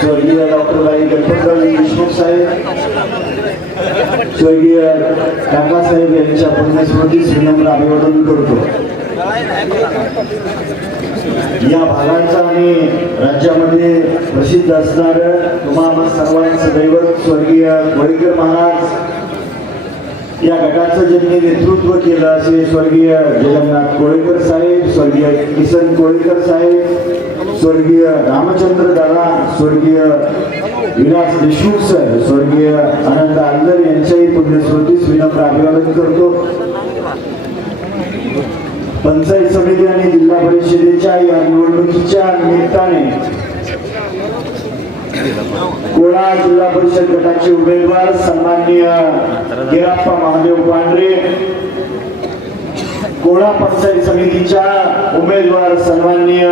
स्वर्गीय डॉक्टर बाई गणपतराव देशमुख साहेब स्वर्गीय काकासाहेब यांच्या पुण्यस्मृतीस विनम्र अभिवादन करतो. या भागांचा आणि राज्यामध्ये प्रसिद्ध असणारं तुम्हाला सर्वांचं दैवत स्वर्गीय गोळीकर महाराज या गटाचं ज्यांनी नेतृत्व केलं असे स्वर्गीय जगन्नाथ कोळेकर साहेब स्वर्गीय किसन कोळेकर साहेब स्वर्गीय रामचंद्र दादा स्वर्गीय विलास देशमुख सर स्वर्गीय आनंद आंदर यांच्याही पुण्यस्मृतीस विनम्र अभिवादन करतो. पंचायत समिती आणि जिल्हा परिषदेच्या या निवडणुकीच्या निमित्ताने कोळा जिल्हा परिषद गटाचे उमेदवार सन्माननीय गिराप्पा महादेव पांढरे कोळा पंचायत समितीच्या उमेदवार सन्माननीय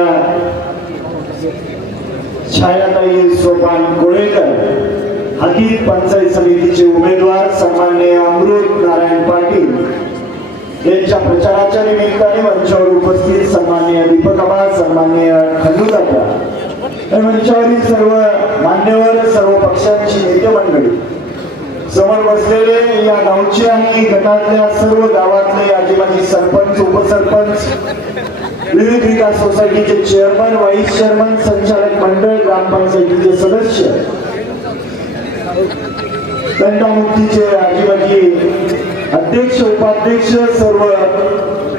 छायाताई सोपान कोळेकर हकीम पंचायत समितीचे उमेदवार सन्माननीय अमृत नारायण पाटील यांच्या प्रचाराच्या निमित्ताने मंचावर उपस्थित सन्माननीय दीपकबा सन्माननीय खंडूदादा आणि मंचावरील सर्व मान्यवर सर्व पक्षांची नेते मंडळी समोर बसलेले या गावचे आणि गटातल्या सर्व गावातले आजीबाजी सरपंच उपसरपंच विविध विकास सोसायटीचे चेअरमन व्हाईस चेअरमन संचालक मंडळ ग्रामपंचायतीचे सदस्य दंडामुक्तीचे आजीबाजी अध्यक्ष उपाध्यक्ष सर्व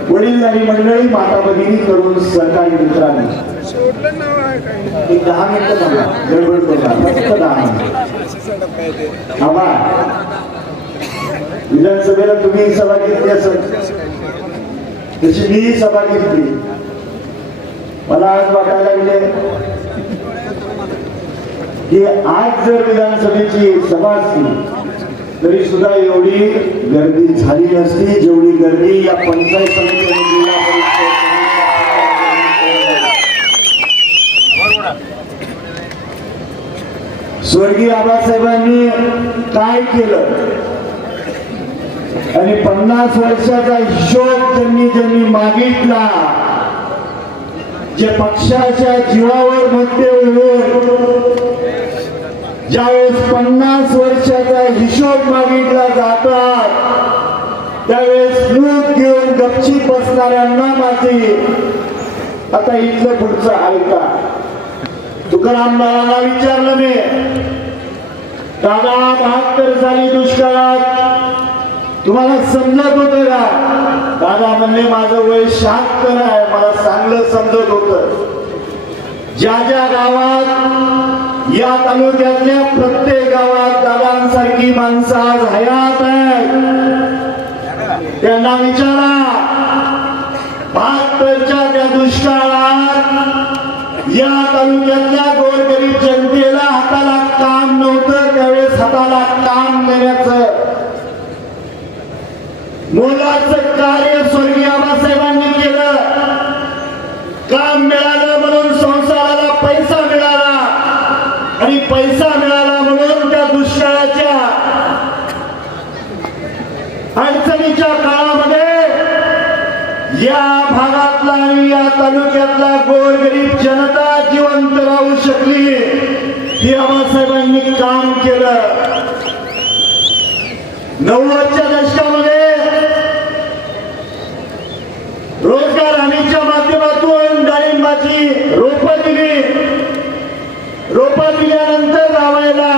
वडीलधारी मंडळी माता भगिनी तरुण सहकारी मित्रांनी. एक दहा मिनिटं गडबड. फक्त दहा आबा विधानसभेला तुम्ही सभा घेतली असत तशी मी सभा घेतली. मला आज वाटायला लागले की आज जर विधानसभेची सभा असती तरी सुद्धा एवढी गर्दी झाली नसती जेवढी गर्दी या पंचायत समिती जिल्हा परिषद स्वर्गीय आबासाहेबांनी काय केलं? आणि पन्नास वर्षाचा हिशोब त्यांनी ज्यांनी मागितला जे पक्षाच्या जीवावर मुद्दे उडून ज्यावेळेस पन्नास वर्षाचा हिशोब मागितला जातात त्यावेळेस लूट घेऊन गपचीप बसणाऱ्यांना माझी आता इथलं पुढचं ऐका तुकाराम बाळाला विचारलं मी दादा बहात्तर साली दुष्काळात तुम्हाला समजत होत का? दादा म्हणले माझं वय शहात्तर आहे मला चांगलं समजत होत. ज्या ज्या गावात या तालुक्यातल्या प्रत्येक गावात दादांसारखी माणसं आज हयात आहेत. त्यांना विचारा. बहात्तरच्या त्या दुष्काळात या तालुक्यातल्या गोरगरीब जनतेला हाताला काम नव्हतं त्यावेळेस हाताला काम देण्याचं. मोलाचं कार्य स्वर्गीय आबासाहेबांनी केलं काम मिळालं म्हणून संसाराला पैसा मिळाला आणि पैसा मिळाला म्हणून त्या दुष्काळाच्या अडचणीच्या काळामध्ये या भागातला आणि या तालुक्यातला गोरगरीब जनता जिवंत राहू शकली ही साहेबांनी काम केलं. नव्वदच्या दशकात হবে না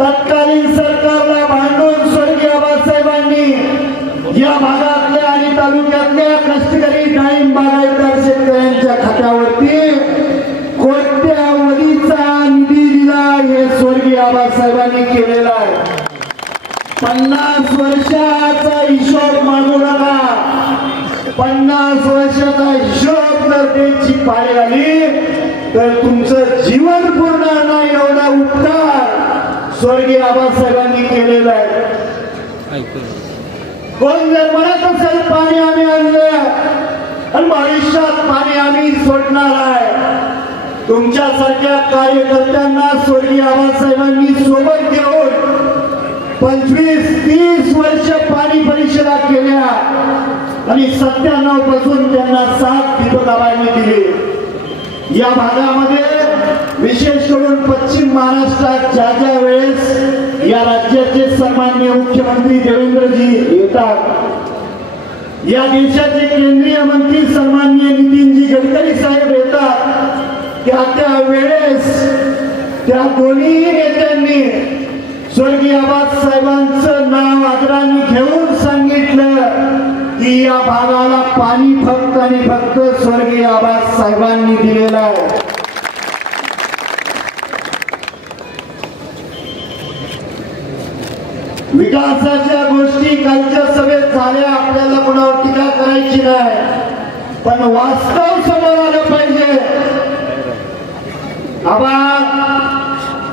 तत्कालीन सरकारला भांडून स्वर्गीय आबासाहेबांनी या भागातल्या आणि तालुक्यातल्या कष्टकरी डाळिंब बागायतदार शेतकऱ्यांच्या खात्यावरती कोट्यावधीचा निधी दिला हे स्वर्गीय आबासाहेबांनी केलेला आहे. पन्नास वर्षाचा हिशोब मागू नका पन्नास वर्षाचा हिशोब जर त्यांची पाळी आली तर तुमचं जीवन पूर्ण नाही एवढा उपकार. स्वर्गीय आबासाहेबांनी केलेला आहे. कोण जर म्हणत असेल पाणी आम्ही आणलं आणि भविष्यात पाणी आम्ही सोडणार आहे. तुमच्यासारख्या कार्यकर्त्यांना स्वर्गीय आबासाहेबांनी सोबत घेऊन पंचवीस तीस वर्ष पाणी परिषदा केल्या. आणि सत्त्याण्णवपासून त्यांना सात दीपदाबाईंनी दिले. या भागामध्ये विशेष करून पश्चिम महाराष्ट्रात ज्या ज्या वेळेस या राज्याचे सन्मान्य मुख्यमंत्री देवेंद्रजी येतात या देशाचे केंद्रीय मंत्री सन्मान्य नितीनजी गडकरी साहेब येतात त्या त्या वेळेस त्या दोन्ही नेत्यांनी स्वर्गीय आबाद साहेबांचं नाव आदराने घेऊन सांगितलं की या भागाला पाणी फक्त आणि फक्त स्वर्गीय आबाद साहेबांनी दिलेलं आहे. विकासाच्या गोष्टी कालच्या सभेत झाल्या. आपल्याला कोणावर टीका करायची नाही. पण वास्तव समोर आलं पाहिजे. आबा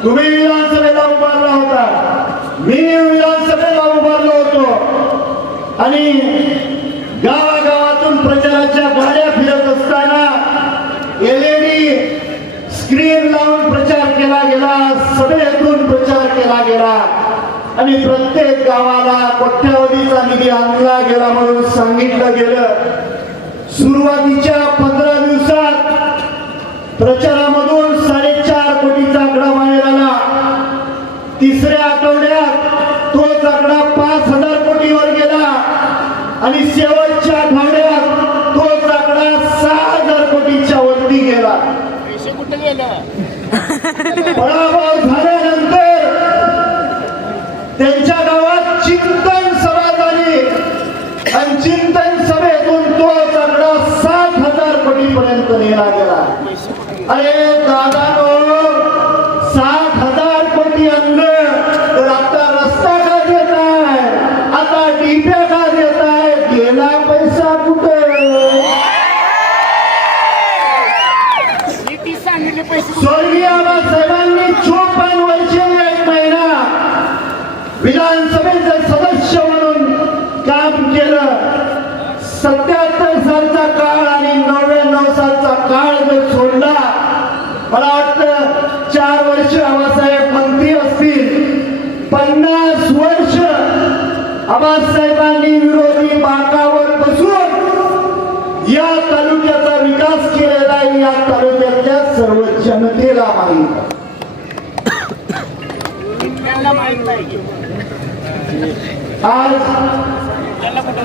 तुम्ही विधानसभेला उभारला होता. मी विधानसभेला उभारलो होतो. आणि गावागावातून प्रचाराच्या गाड्या फिरत असताना एलईडी स्क्रीन लावून प्रचार केला गेला. सभेतून प्रचार केला गेला. आणि प्रत्येक गावाला कोट्यावधीचा निधी आणला गेला म्हणून सांगितलं गेलं. सुरुवातीच्या पंधरा दिवसात प्रचारामधून साडेचार कोटीचा आकडा बाहेर आला तिसऱ्या आठवड्यात तोच आकडा पाच हजार कोटीवर गेला. आणि शेवटच्या आठवड्यात तोच आकडा सहा हजार कोटीच्या वरती गेला. पैसे कुठे गेलं पराभव झाल्यानंतर त्यांच्या गावात चिंतन सभा झाली आणि चिंतन सभेतून तोच आकडा सात हजार कोटी पर्यंत नेला गेला. अरे दादा सात हजार कोटी आणलं तर आता रस्ता का देत आहे आता डिप्या का देत आहे गेला पैसा कुठे किती सांगितले पैसे कुठे स्वर्गीय साहेबांनी चोपन्न वर्षे एक महिना विधानसभेचे सदस्य म्हणून काम केलं सत्याहत्तर सालचा काळ आणि नव्याण्णव सालचा काळ जर सोडला मला वाटतं चार वर्ष आबासाहेब मंत्री असतील पन्नास वर्ष आबासाहेबांनी विरोधी बाकावर बसून या तालुक्याचा विकास केलेला आहे या तालुक्यातल्या सर्व जनतेला माहीत आहे. त्यांना माहीत नाही आज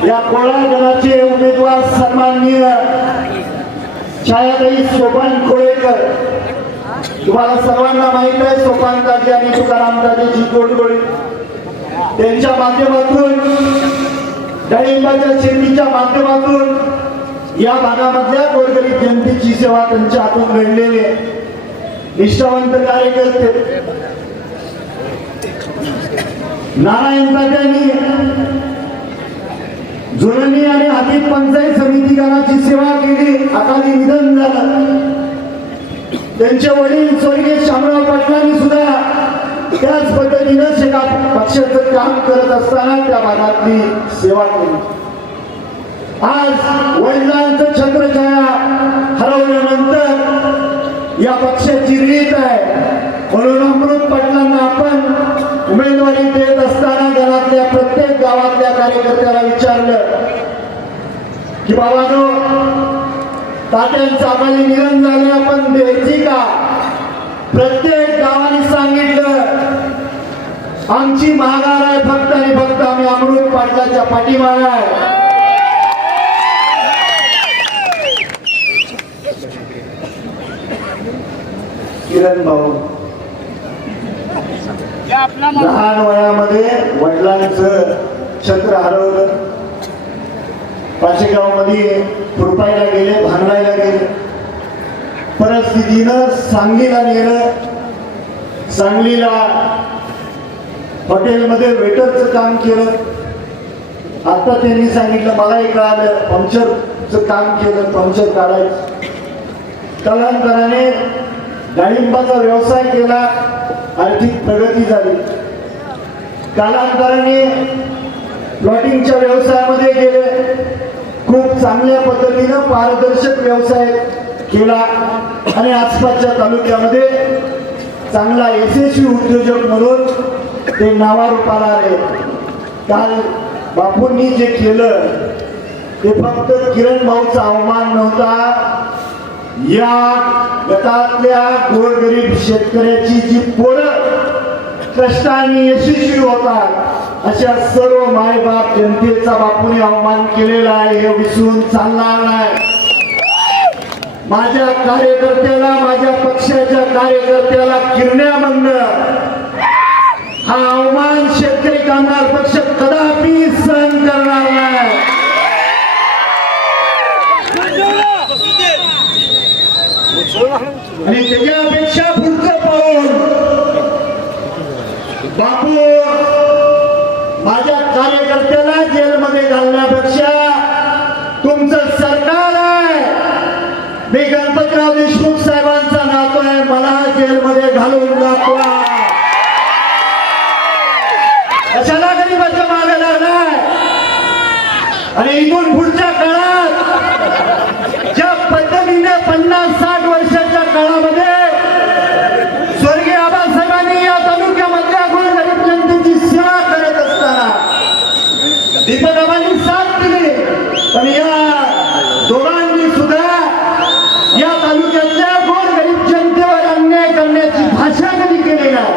या कोळागडाचे उमेदवार सन्माननीय छायाताई सोपान कोळेकर. तुम्हाला सर्वांना माहीत आहे सोपान दाजी आणि तुकाराम दाजीची गोडगोळी त्यांच्या माध्यमातून डाळिंबाच्या शेतीच्या माध्यमातून या भागामधल्या गोरगरीब जनतेची सेवा त्यांच्या हातून घडलेली आहे. निष्ठावंत कार्यकर्ते. नारायण तात्यांनी जुळणी आणि हातीत पंचायत समिती सेवा केली. अकाली निधन झालं. त्यांचे वडील स्वर्गीय शामराव पाटलांनी सुद्धा त्याच पद्धतीनं शेका पक्षाचं काम करत असताना त्या भागातली सेवा केली. आज वडिलांचं छत्रछाया हरवल्यानंतर या पक्षाची रीत आहे. म्हणून अमृत पाटलांना आपण उमेदवारी देत असताना घरातल्या प्रत्येक गावातल्या कार्यकर्त्याला विचारलं की बाबा नो तात्यांचं आम्हाला निधन झाले आपण द्यायची का? प्रत्येक गावाने सांगितलं आमची माघार आहे फक्त आणि फक्त आम्ही अमृत पाटलाच्या पाठीमागे आहे. किरण भाऊ. लहान वयामध्ये वडिलांचं छत्र हरवलं. पाचेगावमध्ये खुरपायला गेले भांगलायला गेले. परिस्थितीनं सांगलीला नेलं. सांगलीला हॉटेलमध्ये वेटरचं काम केलं. आता त्यांनी सांगितलं मलाही कळालं पंक्चरचं काम केलं पंक्चर काढायचं. कालांतराने डाळिंबाचा व्यवसाय केला आर्थिक प्रगती झाली. कालांतराने प्लॉटिंगच्या व्यवसायामध्ये गेले. खूप चांगल्या पद्धतीनं पारदर्शक व्यवसाय केला. आणि आसपासच्या तालुक्यामध्ये चांगला यशस्वी उद्योजक म्हणून ते नावारूपाला आले. काल बापूंनी जे केलं ते फक्त किरण भाऊचा अवमान नव्हता या गटातल्या गोरगरीब शेतकऱ्याची जी पोरं कष्टाने यशस्वी होतात अशा सर्व मायबाप जनतेचा बापूने अवमान केलेला आहे हे विसरून चालणार नाही. माझ्या कार्यकर्त्याला माझ्या पक्षाच्या कार्यकर्त्याला किरण्या म्हणणं हा अवमान शेतकरी कामगार पक्ष आणि त्याच्यापेक्षा पुढचं पाहून बापू माझ्या कार्यकर्त्याला जेलमध्ये घालण्यापेक्षा तुमचं सरकार आहे. मी गणपतराव देशमुख साहेबांचा नातो आहे. मला जेलमध्ये घालून दाखवा. कशाला गरीबाच्या मागे लागलाय? आणि इथून पुढच्या काळात ज्या पद्धतीने पन्नास साठ वर्षाच्या काळामध्ये स्वर्गीय आबासाहेबांनी या तालुक्यामधल्या गोरगरीब जनतेची सेवा करत असताना दीपकाबांनी साथ दिली पण या दोघांनी सुद्धा या तालुक्यातल्या गोरगरीब जनतेवर अन्याय करण्याची भाषा कधी केली नाही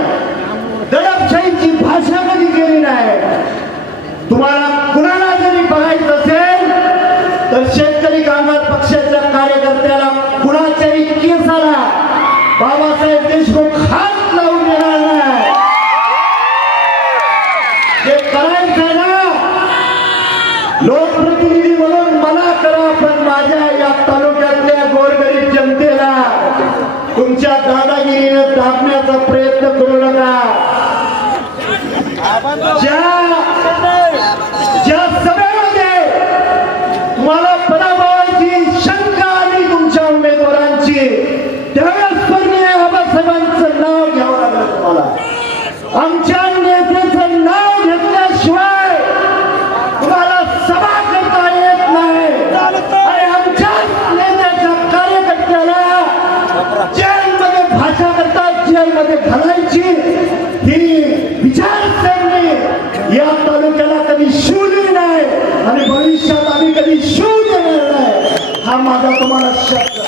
दडपशाहीची भाषा कधी केली नाही तुम्हाला कुणाला जरी बघायचं असेल तर शेतकरी कामगार पक्षाच्या कार्यकर्त्याला कुणाच्याही केसाला बाबासाहेब देशमुख हात लावून देणार नाही जे करायचं ना लोकप्रतिनिधी म्हणून मला करा पण माझ्या या तालुक्यातल्या गोरगरीब जनतेला तुमच्या दादागिरीने दाबण्याचा प्रयत्न करू नका. ज्या ज्या सभेमध्ये तुम्हाला पराभवाची शंका आणि तुमच्या उमेदवारांची त्यावेळेस स्वर्गीय बाबासाहेबांचं नाव घ्यावं लागलं तुम्हाला. आमच्या करण्याची ही विचारसरणी या तालुक्याला कधी शिवली नाही आणि भविष्यात आम्ही कधी शिव देणार नाही हा माझा तुम्हाला शब्द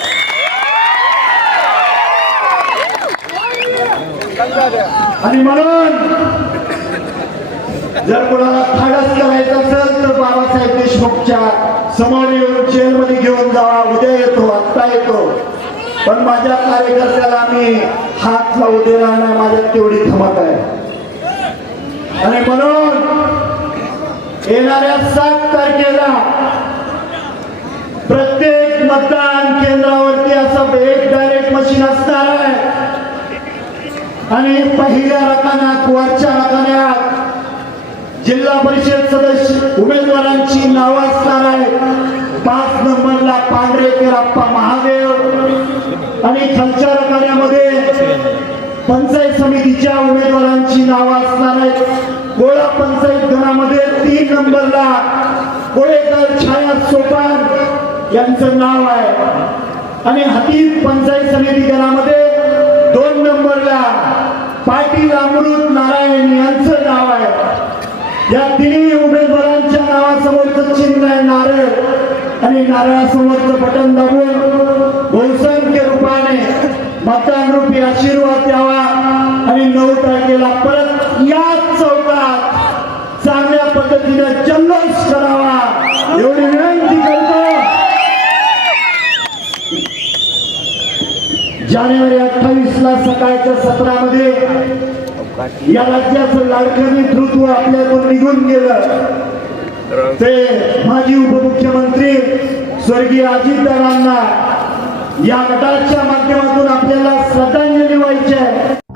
आणि म्हणून जर कोणाला धाडस करायचं असेल तर बाबासाहेब देशमुखच्या समोर येऊन जेलमध्ये घेऊन जावा उद्या येतो आत्ता येतो. पण माझ्या कार्यकर्त्याला मी हात लावू देणार नाही माझ्यात तेवढी धमक आहे. आणि म्हणून येणाऱ्या सात तारखेला प्रत्येक मतदान केंद्रावरती असं एक डायरेक्ट मशीन असणार आहे. आणि पहिल्या रकान्यात वरच्या रकान्यात जिल्हा परिषद सदस्य उमेदवारांची नावं असणार आहे पाच नंबरला पांढरे केराप्पा महादेव आणि खालच्या रकान्यामध्ये पंचायत समितीच्या उमेदवारांची नावं असणार आहेत. गोळा पंचायत गणामध्ये तीन नंबरला कोळेकर छाया सोपान यांचं नाव आहे. आणि हातीत पंचायत समिती गणामध्ये दोन नंबरला पाटील अमृत नारायण यांचं नाव आहे. या तिन्ही उमेदवारांच्या नावासमोरचं चिन्ह आहे नारळ. आणि नारळासमोरचं बटन दाबून बहुसंख्य नऊ तारखेला परत याच चौकात चांगल्या पद्धतीने जल्लोष करावा. एवढी विनंती करतो. जानेवारी अठ्ठावीस ला सकाळच्या सत्रामध्ये या राज्याचं लाडकं नेतृत्व आपल्याकडून निघून गेलं. ते माजी उपमुख्यमंत्री स्वर्गीय अजितदारांना या गटाच्या माध्यमातून आपल्याला